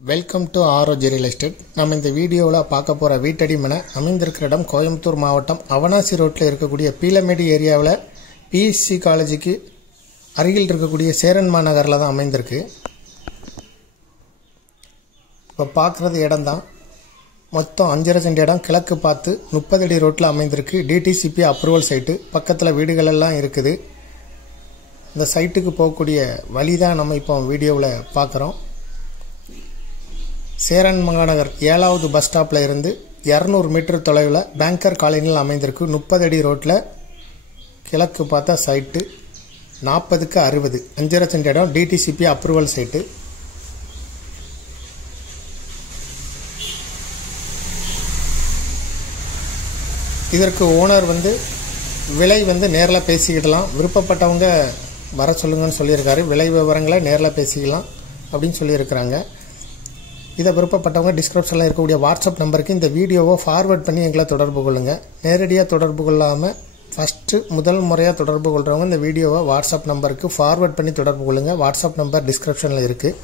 Welcome to ROG real estate. நம்ம இந்த வீடியோவில் பார்க்க போகிற வீட்டடி மனை அமைந்திருக்கிற இடம் கோயம்புத்தூர் மாவட்டம் அவனாசி ரோட்டில் இருக்கக்கூடிய பீலமேடு ஏரியாவில் PSC காலேஜுக்கு அருகில் இருக்கக்கூடிய சேரன்மா நகரில் தான் அமைந்திருக்கு. இப்போ பார்க்குறது இடம் தான் மொத்தம் 5.5 சென்ட் இடம். கிழக்கு பார்த்து 30 அடி ரோட்டில் அமைந்திருக்கு. DTCP approval site. பக்கத்தில் வீடுகள் எல்லாம் இருக்குது. இந்த சைட்டுக்கு போகக்கூடிய வழி தான் நம்ம இப்போ வீடியோவில் பார்க்குறோம். சேரன்மா நகர் 7வது பஸ் ஸ்டாப்பில் இருந்து 200 மீட்டர் தொலைவில் பேங்கர் காலனியில் அமைந்திருக்கு. 30 அடி ரோட்டில் கிழக்கு பார்த்தா சைட்டு. 40க்கு 60 5.5 சென்ட் இடம். DTCP approval site. இதற்கு ஓனர் விலை நேரில் பேசிக்கிடலாம். விருப்பப்பட்டவங்க வர சொல்லுங்கன்னு சொல்லியிருக்காரு. விலை விவரங்களை நேரில் பேசிக்கலாம் அப்படின்னு சொல்லியிருக்கிறாங்க. இதை விருப்பப்பட்டவங்க டிஸ்கிரிப்ஷனில் இருக்கக்கூடிய வாட்ஸ்அப் நம்பருக்கு இந்த வீடியோவை ஃபார்வர்ட் பண்ணி எங்களை தொடர்பு கொள்ளுங்கள். நேரடியாக தொடர்பு கொள்ளாமல் முதல் முறையாக தொடர்பு கொள்கிறவங்க இந்த வீடியோவை வாட்ஸ்அப் நம்பருக்கு ஃபார்வர்ட் பண்ணி தொடர்பு கொள்ளுங்கள். வாட்ஸ்அப் நம்பர் டிஸ்கிரிப்ஷனில் இருக்குது.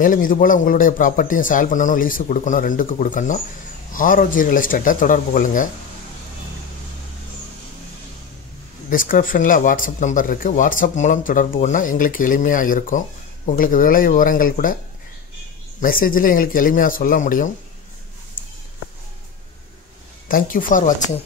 மேலும் இதுபோல் உங்களுடைய ப்ராப்பர்ட்டியும் சேல் பண்ணணும், லீஸு கொடுக்கணும், ரெண்டுக்கு கொடுக்கணும், ROG ரியல் எஸ்டேட்டை தொடர்பு கொள்ளுங்கள். டிஸ்கிரிப்ஷனில் வாட்ஸ்அப் நம்பர் இருக்குது. வாட்ஸ்அப் மூலம் தொடர்பு கொண்டால் எங்களுக்கு எளிமையாக இருக்கும். உங்களுக்கு விலை விவரங்கள் கூட மெசேஜில் எங்களுக்கு எளிமையாக சொல்ல முடியும். தேங்க்யூ ஃபார் வாட்சிங்.